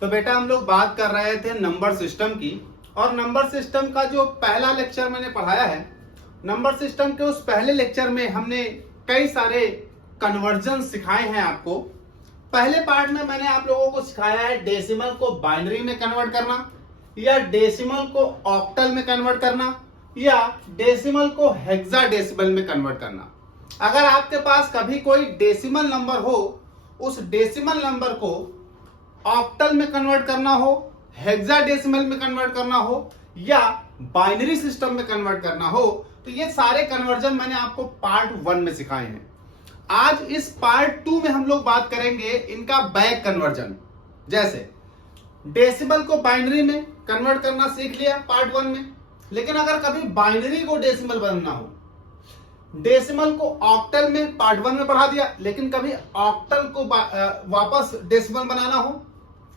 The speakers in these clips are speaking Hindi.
तो बेटा हम लोग बात कर रहे थे नंबर सिस्टम की। और नंबर सिस्टम का जो पहला लेक्चर मैंने पढ़ाया है, नंबर सिस्टम के उस पहले लेक्चर में हमने कई सारे कन्वर्जन सिखाए हैं आपको। पहले पार्ट में मैंने आप लोगों को सिखाया है डेसिमल को बाइनरी में कन्वर्ट करना, या डेसिमल को ऑक्टल में कन्वर्ट करना, या डेसिमल को हेक्साडेसिमल में कन्वर्ट करना। अगर आपके पास कभी कोई डेसिमल नंबर हो, उस डेसिमल नंबर को ऑक्टल में कन्वर्ट करना हो, हेक्साडेसिमल में कन्वर्ट करना हो, या बाइनरी सिस्टम में कन्वर्ट करना हो, तो ये सारे कन्वर्जन मैंने आपको पार्ट 1 में सिखाए हैं। आज इस पार्ट 2 में हम लोग बात करेंगे इनका बैक कन्वर्जन। जैसे डेसिमल को बाइनरी में कन्वर्ट करना सीख लिया पार्ट 1 में, लेकिन अगर कभी बाइनरी को डेसिमल बनना हो, डेसिमल को ऑक्टल में पार्ट 1 में पढ़ा दिया, लेकिन कभी ऑक्टल को वापस डेसिमल बनाना हो,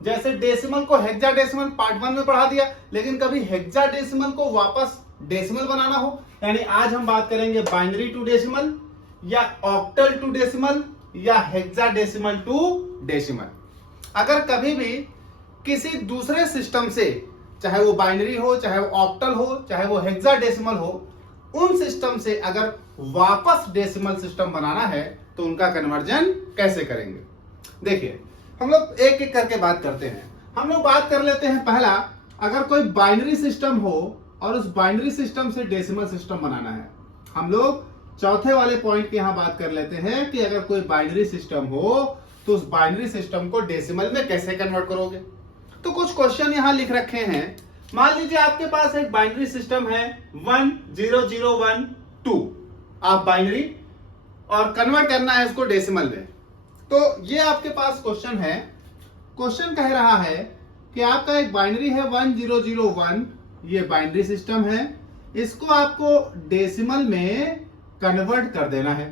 जैसे डेसिमल को हेक्साडेसिमल पार्ट 1 में पढ़ा दिया, लेकिन कभी हेक्साडेसिमल को वापस डेसिमल बनाना हो, यानी आज हम बात करेंगे बाइनरी टू डेसिमल, या ऑक्टल टू डेसिमल, या हेक्साडेसिमल टू डेसिमल। अगर कभी भी किसी दूसरे सिस्टम से, चाहे वो बाइनरी हो, चाहे वो ऑक्टल हो, चाहे वो हेक्साडेसिमल हो, उन सिस्टम से अगर वापस डेसिमल सिस्टम बनाना है तो उनका कन्वर्जन कैसे करेंगे। देखिए हम लोग एक एक करके बात करते हैं। हम लोग बात कर लेते हैं पहला, अगर कोई बाइनरी सिस्टम हो और उस बाइनरी सिस्टम से डेसिमल सिस्टम बनाना है। हम लोग चौथे वाले पॉइंट की यहां बात कर लेते हैं कि अगर कोई बाइनरी सिस्टम हो तो उस बाइनरी सिस्टम को डेसिमल में कैसे कन्वर्ट करोगे। तो कुछ क्वेश्चन यहां लिख रखे हैं। मान लीजिए आपके पास एक बाइनरी सिस्टम है 1 0 0 1 2, आप बाइनरी और कन्वर्ट करना है इसको डेसिमल में। तो ये आपके पास क्वेश्चन है। क्वेश्चन कह रहा है कि आपका एक बाइनरी है 1 0 0 1, ये बाइनरी सिस्टम है, इसको आपको डेसिमल में कन्वर्ट कर देना है।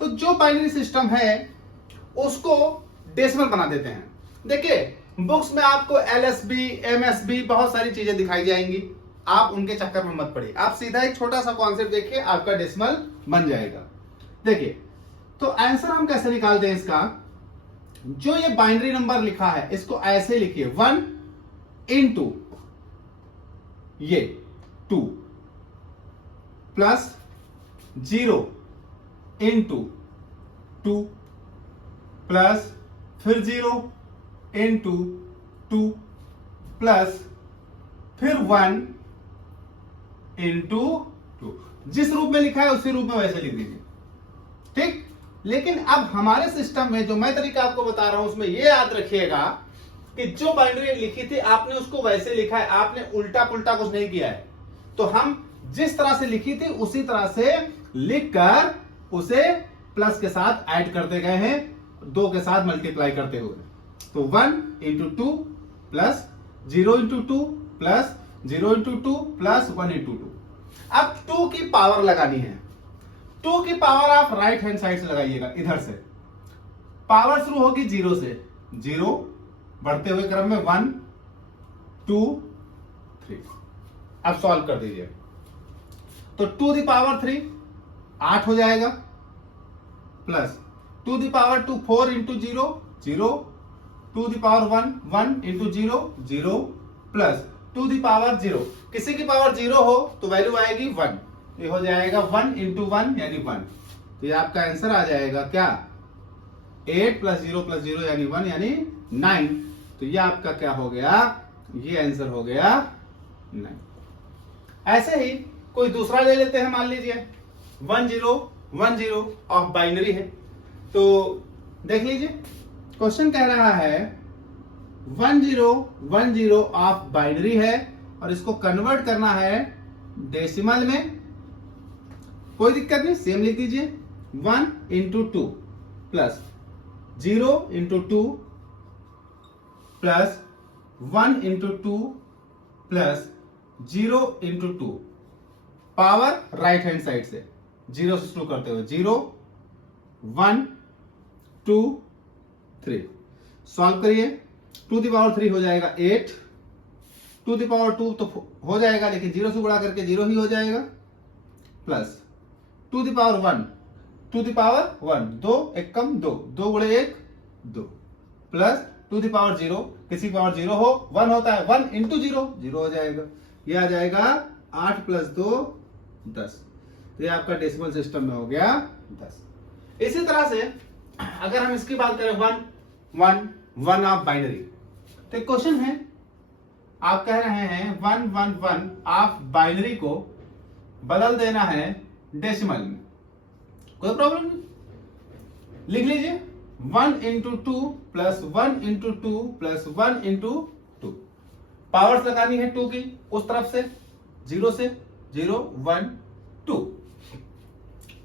तो जो बाइनरी सिस्टम है उसको डेसिमल बना देते हैं। देखिए बुक्स में आपको एलएसबी एमएसबी बहुत सारी चीजें दिखाई जाएंगी, आप उनके चक्कर में मत पड़िए, आप सीधा एक छोटा सा कॉन्सेप्ट देखिए, आपका डेसिमल बन जाएगा। देखिए तो आंसर हम कैसे निकालते हैं इसका। जो ये बाइनरी नंबर लिखा है इसको ऐसे लिखिए 1 इंटू ये 2 प्लस 0 इंटू 2 प्लस फिर 0 इंटू 2 प्लस फिर 1 इंटू 2। जिस रूप में लिखा है उसी रूप में वैसे लिख दीजिए, ठीक। लेकिन अब हमारे सिस्टम में जो मैं तरीका आपको बता रहा हूं उसमें यह याद रखिएगा कि जो बाइनरी लिखी थी आपने उसको वैसे लिखा है, आपने उल्टा पुल्टा कुछ नहीं किया है। तो हम जिस तरह से लिखी थी उसी तरह से लिखकर उसे प्लस के साथ ऐड करते गए हैं, 2 के साथ मल्टीप्लाई करते हुए। तो 1 into 2 plus 0 into 2 plus 0 into 2 plus 1 into 2। अब 2 की पावर लगानी है। 2 की पावर आप राइट हैंड साइड से लगाइएगा, इधर से पावर शुरू होगी 0 से, 0 बढ़ते हुए क्रम में 1 2 3। अब सॉल्व कर दीजिए। तो 2 दी पावर 3 8 हो जाएगा, plus 2 the power 2 4 into 0 0, 2 the power 1 1 into 0 0, plus 2 the power 0। किसी की पावर 0 हो तो वैल्यू आएगी 1, ये हो जाएगा 1 इंटू 1 यानी 1। तो ये आपका आंसर आ जाएगा क्या, 8 प्लस 0 प्लस 0 यानी 1 यानी 9। तो ये आपका क्या हो गया, ये आंसर हो गया 9। ऐसे ही कोई दूसरा ले लेते हैं, मान लीजिए 1 0 1 0 ऑफ बाइनरी है। तो देख लीजिए क्वेश्चन कह रहा है 1 0 1 0 ऑफ बाइनरी है और इसको कन्वर्ट करना है डेसिमल में। कोई दिक्कत नहीं, सेम लिख दीजिए 1 into 2 plus 0 into 2 plus 1 into 2 plus 0 into 2। Power right hand side से 0 से शुरू करते हुए 0 1 2 3। सॉल्व करिए, 2 दी पावर 3 हो जाएगा 8, 2 दी पावर 2 तो हो जाएगा लेकिन 0 से गुणा करके 0 ही हो जाएगा, plus 2 the power 1 2 the power 1, 2 एक कम 2, 2 गुणे 1 2, प्लस टू द पावर 0, किसी की पावर 0 हो 1 होता है, 1 इंटू 0 0 हो जाएगा, ये आ जाएगा 8 प्लस 2 10। तो ये आपका डेसिमल सिस्टम में हो गया 10। इसी तरह से अगर हम इसकी बात करें 1 1 1 ऑफ बाइनरी, तो एक क्वेश्चन है, आप कह रहे हैं 1 1 1 ऑफ बाइनरी को बदल देना है डेसिमल में, कोई प्रॉब्लम नहीं, लिख लीजिए 1 into 2 plus 1 into 2 plus 1 into 2। Powers लगानी है 2 की उस तरफ से, 0 से 0 1 2,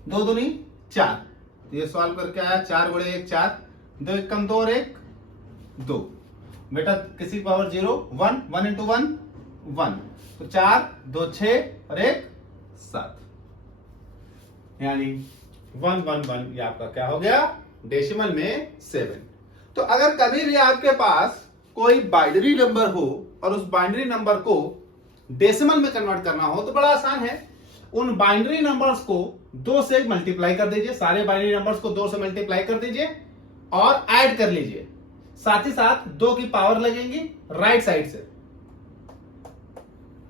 2 दूनी 4, ये सॉल्व करके आया 4 गुणे 1 4, 2 1 कम 2 और 1 2। बेटा किसी पावर 0 1 1 इंटू 1 1, तो 4 2 6 और 1 7, यानी 1 1 1 ये आपका क्या हो गया डेसिमल में 7। तो अगर कभी भी आपके पास कोई बाइनरी नंबर हो और उस बाइनरी नंबर को डेसिमल में कन्वर्ट करना हो तो बड़ा आसान है, उन बाइनरी नंबर्स को 2 से मल्टीप्लाई कर दीजिए, सारे बाइनरी नंबर्स को 2 से मल्टीप्लाई कर दीजिए और ऐड कर लीजिए, साथ ही साथ 2 की पावर लगेंगी राइट साइड से।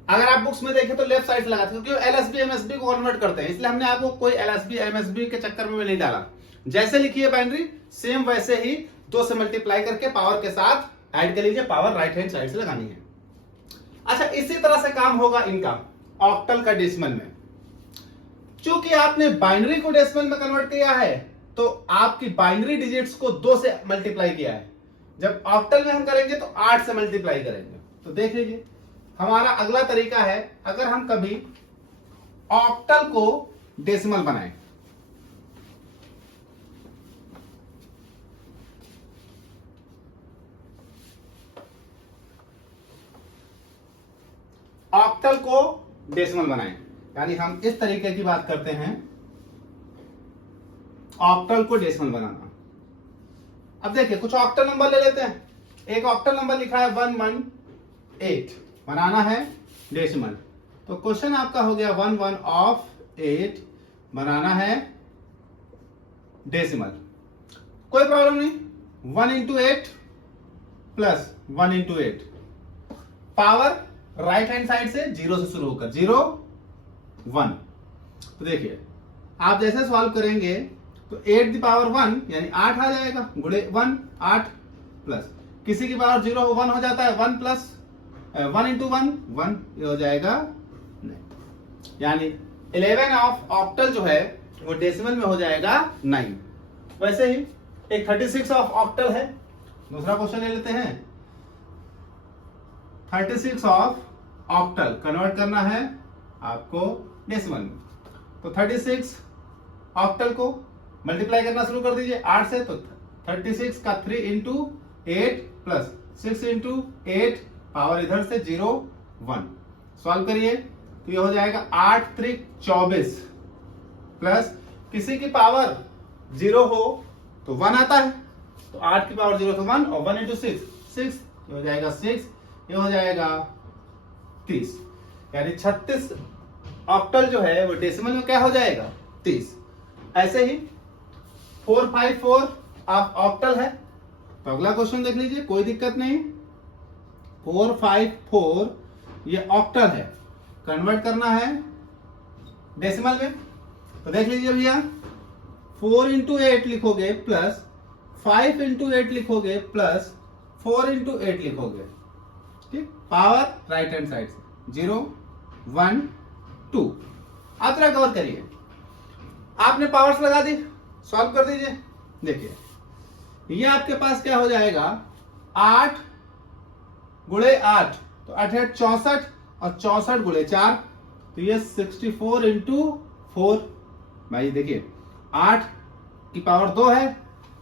अगर आप बुक्स में देखें तो लेफ्ट साइड से लगाते हैं, क्योंकि एलएसबी एमएसबी को कन्वर्ट करते हैं, इसलिए हमने आपको कोई एलएसबी एमएसबी के चक्कर में नहीं डाला। जैसे लिखी है बाइनरी सेम वैसे ही 2 से मल्टीप्लाई करके पावर के साथ ऐड कर लीजिए, पावर राइट हैंड साइड से लगानी है। अच्छा, इसी तरह से काम होगा इनका ऑक्टल का डेसिमल में। चूंकि आपने बाइनरी को डेसिमल में कन्वर्ट किया है तो आपकी बाइनरी डिजिट्स को 2 से मल्टीप्लाई किया है, जब ऑक्टल में हम करेंगे तो 8 से मल्टीप्लाई करेंगे। तो देख लीजिए हमारा अगला तरीका है, अगर हम कभी ऑक्टल को डेसिमल बनाएं, ऑक्टल को डेसिमल बनाएं, यानी हम इस तरीके की बात करते हैं ऑक्टल को डेसिमल बनाना। अब देखिए कुछ ऑक्टल नंबर ले लेते हैं, एक ऑक्टल नंबर लिखा है 118, बनाना है डेसिमल। तो क्वेश्चन आपका हो गया 11 बनाना है डेसिमल, कोई प्रॉब्लम नहीं। 1 into 8 plus 1 into 8, power right hand side से 0 से शुरू होकर 0 1। तो देखिए आप जैसे सॉल्व करेंगे तो 8 की पावर 1 यानी 8 आ जाएगा, गुणे 1 8 प्लस किसी की पावर 0 1 हो जाता है, 1 प्लस 1 इंटू 1 1, ये हो जाएगा 9, यानी 11 ऑफ ऑक्टल जो है वो डेसिमल में हो जाएगा 9। वैसे ही एक 36 ऑफ ऑक्टल है, दूसरा क्वेश्चन ले लेते हैं। 36 ऑफ ऑक्टल कन्वर्ट करना है आपको डेसिमल में, तो 36 ऑक्टल को मल्टीप्लाई करना शुरू कर दीजिए 8 से, तो 36 का 3 इंटू 8 प्लस 6 इंटू 8, पावर इधर से 0 1, सॉल्व करिए तो ये हो जाएगा 8 3 24 प्लस किसी की पावर 0 हो तो 1 आता है, तो 8 की पावर 0 तो 1 और 1 इंटू 6 6, ये हो जाएगा 6, ये हो जाएगा 30, यानी 36 ऑक्टल जो है वो डेसिमल में क्या हो जाएगा 30। ऐसे ही 454 ऑफ ऑक्टल है, तो अगला क्वेश्चन देख लीजिए, कोई दिक्कत नहीं। 454 ये ऑक्टल है, कन्वर्ट करना है डेसिमल में, तो देख लीजिए भैया 4 इंटू 8 लिखोगे प्लस 5 इंटू 8 लिखोगे प्लस 4 इंटू 8 लिखोगे, ठीक, पावर राइट हैंड साइड से 0 1 2। आप जरा कवर करिए, आपने पावर्स लगा दी, सॉल्व कर दीजिए। देखिए ये आपके पास क्या हो जाएगा 8 गुणे 8, तो 8 है 64 और 64 गुणे 4, तो ये 64 इंटू 4। भाई देखिए 8 की पावर 2 है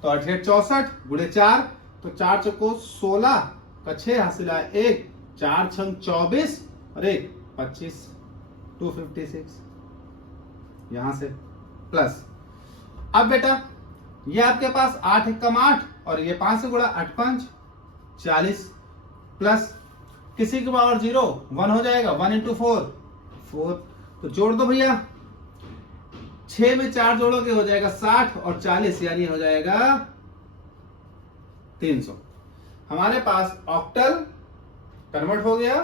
तो 8 है 64 गुणे 4, तो 4 चौको 16 का 6 हासिल है 1, 4 छंग 24 और 1 25, 256 यहां से प्लस। अब बेटा ये आपके पास 8 एकम 8 और ये 5 से गुणा 8 5 40 प्लस किसी की पावर 0 1 हो जाएगा, 1 इंटू 4 4, तो जोड़ दो भैया, 6 में 4 जोड़ोगे हो जाएगा 60 और 40 यानी हो जाएगा 300। हमारे पास ऑक्टल कन्वर्ट हो गया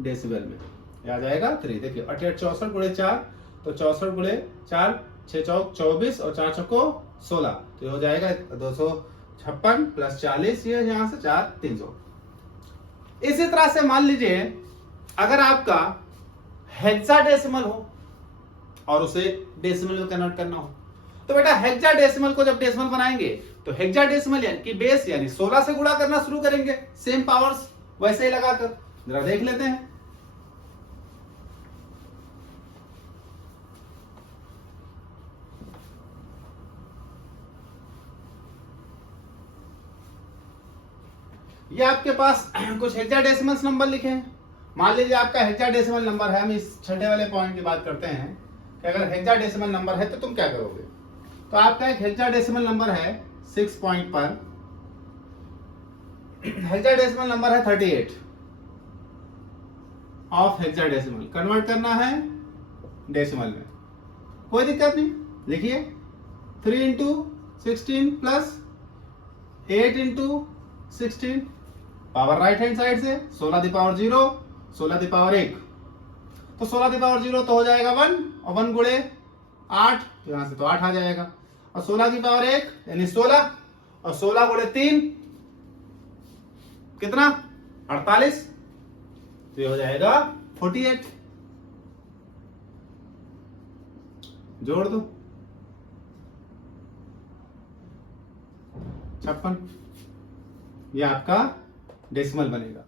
डेसिबल में, ये आ जाएगा 3। देखिए 88 64 गुणे 4, तो 64 गुणे 4 6 चौक 24 और 4 चौको 16, तो ये हो जाएगा 256 प्लस 40, ये यहां से 4 300। इसी तरह से मान लीजिए अगर आपका हेक्साडेसिमल हो और उसे डेसिमल में कन्वर्ट करना हो, तो बेटा हेक्साडेसिमल को जब डेसिमल बनाएंगे तो हेक्साडेसिमल यानी कि बेस यानी 16 से गुणा करना शुरू करेंगे, सेम पावर्स वैसे ही लगाकर। जरा देख लेते हैं। ये आपके पास कुछ हेक्साडेसिमल नंबर लिखे हैं। मान लीजिए आपका हेक्साडेसिमल नंबर है, हम इस छठे वाले पॉइंट की बात करते हैं कि अगर हेक्साडेसिमल नंबर है तो तुम क्या करोगे। तो आपका एक हेक्साडेसिमल नंबर है 6 पॉइंट पर, हेक्साडेसिमल नंबर है 38 ऑफ हेक्साडेसिमल, कन्वर्ट करना है डेसिमल में, कोई दिक्कत नहीं। लिखिए 3 into 16 plus 8 into 16, power right hand side से 16 दी पावर 0 16 दी पावर 1, तो 16 दी पावर 0 तो हो जाएगा 1, और 1 गुणे 8, तो यहां से तो 8 आ जाएगा, और 16 की पावर 1 यानी 16, और 16 गुणे 3 कितना 48, तो ये हो जाएगा 48। जोड़ दो 56, ये आपका डेसिमल बनेगा।